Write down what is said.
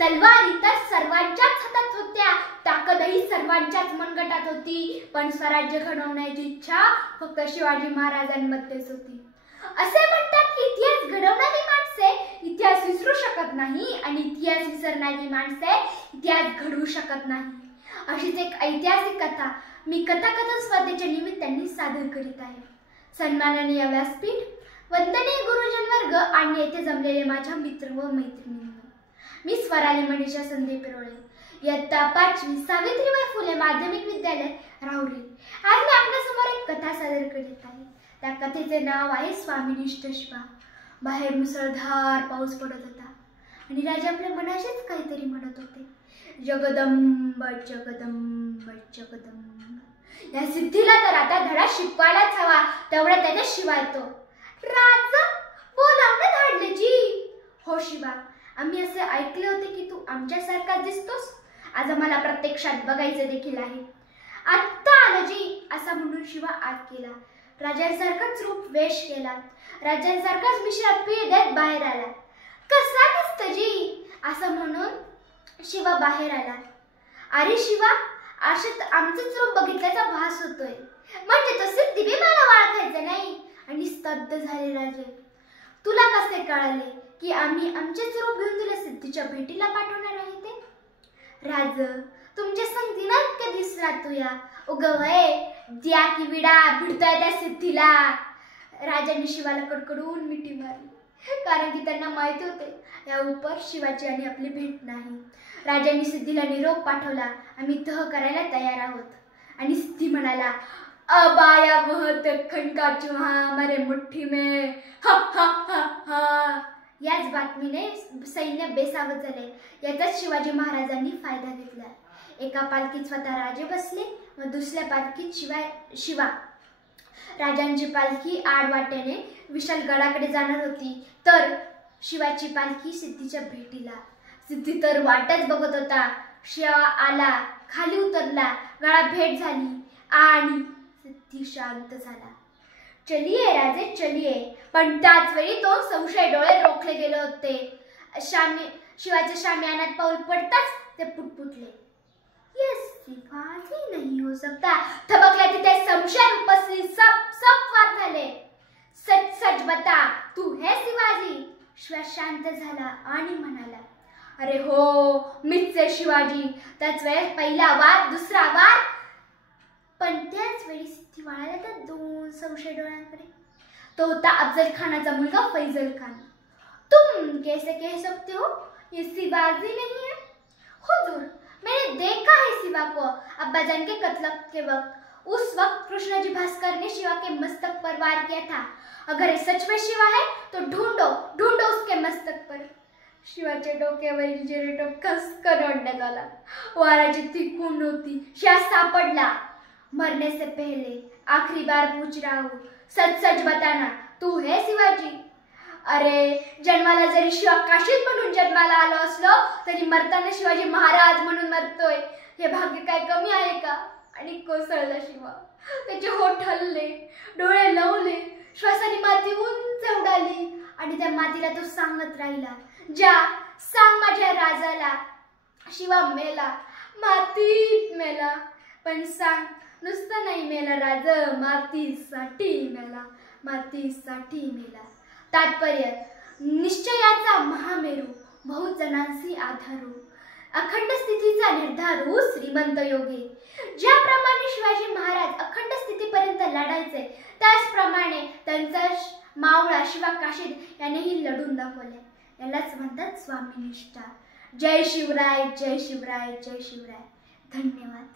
तलवारी तर सर्वांच्याच हातात होत्या, ताकदही सर्वांच्याच मनगटात होती, पण स्वराज्य घडवण्याची इच्छा फक्त शिवाजी महाराजांमध्येच होती. असे म्हणतात की इतिहास घडवणारी माणसे इतिहास विसरू शकत नाही आणि इतिहास विसरणारी माणसे इतिहास घडवू शकत नाही. अशीच एक ऐतिहासिक कथा मी कथाकथन स्पर्धेच्या निमित्ताने सादर करीत आहे. सन्माननीय व्यासपीठ, वंदनीय गुरुजन वर्ग आणि येथे जमलेले माझ्या मित्र व मैत्रिणींनो, मी स्वराली मनीषा संदीप रोळे, इयत्ता 5वी सावित्रीबाई फुले माध्यमिक विद्यालय राहुरी. आज मी आपल्यासमोर एक कथा सादर करीत आहे. त्या कथेचे नाव आहे स्वामिनिष्ठ शिवा. बाहेर मुसळधार पाऊस पडत होता आणि राजा आपल्या मनाशीच काहीतरी म्हणत होते. जगदंब जगदंब जगदंब. या सिद्धीला तर आता धडा शिकवायलाच हवा, तेवढा त्याचा शिवा येतो. राजा बोलावणं धाडले जी. हो शिवा, आम्ही असे ऐकले होते की तू आमच्यासारखा दिसतोस. आज आम्हाला प्रत्यक्षात बघायचं देखील आहे. आत्ता आलो जी, असा म्हणून शिवा आत गेला. राजांसारखाच रूप वेश केला, राजांसारखाच मिश्रात पीळ देत बाहेर आला. कसा दिसतो जी, असं म्हणून शिवा बाहेर आला. अरे शिवा, आशात आमचंच रूप बघितल्याचा भास होतोय. म्हणजे तो सिद्धी बी मला ओळखायचं नाही. आणि स्तब्ध झाले राजे. तुला कसे कळले की आम्ही आमचेच रूप घेऊन तुला सिद्धीच्या भेटीला पाठवणार आहे ते? राज, तुमच्या संगतीनं कधी दिसला तू या उगवय द्या की विडा भिडतोय त्या सिद्धीला. राजांनी शिवाला कडकडून मिठी मारली, कारण की त्यांना माहिती होते या उपर शिवाची आणि आपली भेट नाही. राजांनी सिद्धीला निरोप पाठवला, आम्ही तह करायला तयार आहोत. आणि सिद्धी म्हणाला, अब आया वह दख्खन का चूहा हमारे मुट्ठी में, हा हा हा हा. याच बातमीने सैन्य बेसावत झाले. याचाच शिवाजी महाराजांनी फायदा घेतला. एका पालखीत स्वतः राजे बसले व दुसऱ्या पालखीत शिवा. राजांची पालखी आडवाटेने विशालगडाकडे जाणार होती, तर शिवाची पालखी सिद्धीच्या भेटीला. सिद्धी तर वाटच बघत होता. शिवा आला, खाली उतरला, गळा भेट झाली आणि सिद्धी शांत झाला. चलिये राजे चलिये. पण त्याच वेळी तो संशय डोळे रोखले गेले होते. शिवाच्या शामियानात पाऊल पडताच ते पुटपुटले. ये शिवाजी नहीं हो सकता. थबकल्या तिथे संशय उपस्थित सब वार झाले. सच सच बता, तू है शिवाजी? शिवा शांत झाला आणि म्हणाला, अरे हो, मीच आहे शिवाजी. त्याच वेळेस पहिला वार, दुसरा वार. पण त्याच वेळी सिद्धी वळाला त्या दोन संशय डोळ्यांकडे. तो होता अफजल खानाचा मुलगा फैजल खान. तुम कैसे कह सकते हो ये शिवाजी नहीं है? हुजूर, मैंने देखा है शिवा को अब्बाजान के कत्ल के वक्त. उस वक्त कृष्णजी भास्कर ने शिवा के मस्तक पर वार किया था. अगर ये सच में शिवा है तो ढूंढो ढूंढो उसके मस्तक पर. शिवाच्या डोक्यावरील जिरेटोप कसकन ओढण्यात आला. वाराची ती खून होती. शिवा सापडला. मरने से पहले आखिरी बार पूछ रहा हूँ, सच सच बताना, तू है शिवाजी? अरे, जन्माला जरी शिवा काशीद म्हणून जन्माला आलो असलो तरी मरताना शिवाजी महाराज म्हणून मरतोय. हे भाग्य काय कमी आहे का? आणि कोसळला शिवा. त्याचे होठ हलले, डोळे लवले, श्वासाने माती उंच उडाली आणि त्या मातीला तो सांगत राहिला, जा सांग माझ्या राजाला, शिवा मेला, मातीत मेला. पण सांग, नुसतं नाही मेला राज, मातीसाठी मेला, मातीसाठी मेला. तात्पर्य, निश्चयाचा महामेरू, बहुत जणांसी आधारू, अखंड स्थितीचा निर्धारू, श्रीमंत योगी. ज्याप्रमाणे शिवाजी महाराज अखंड स्थितीपर्यंत लढायचे, त्याचप्रमाणे त्यांचा मावळा शिवा काशीद यानेही लढून दाखवले. यालाच म्हणतात स्वामिनिष्ठा. जय शिवराय, जय शिवराय, जय शिवराय. धन्यवाद.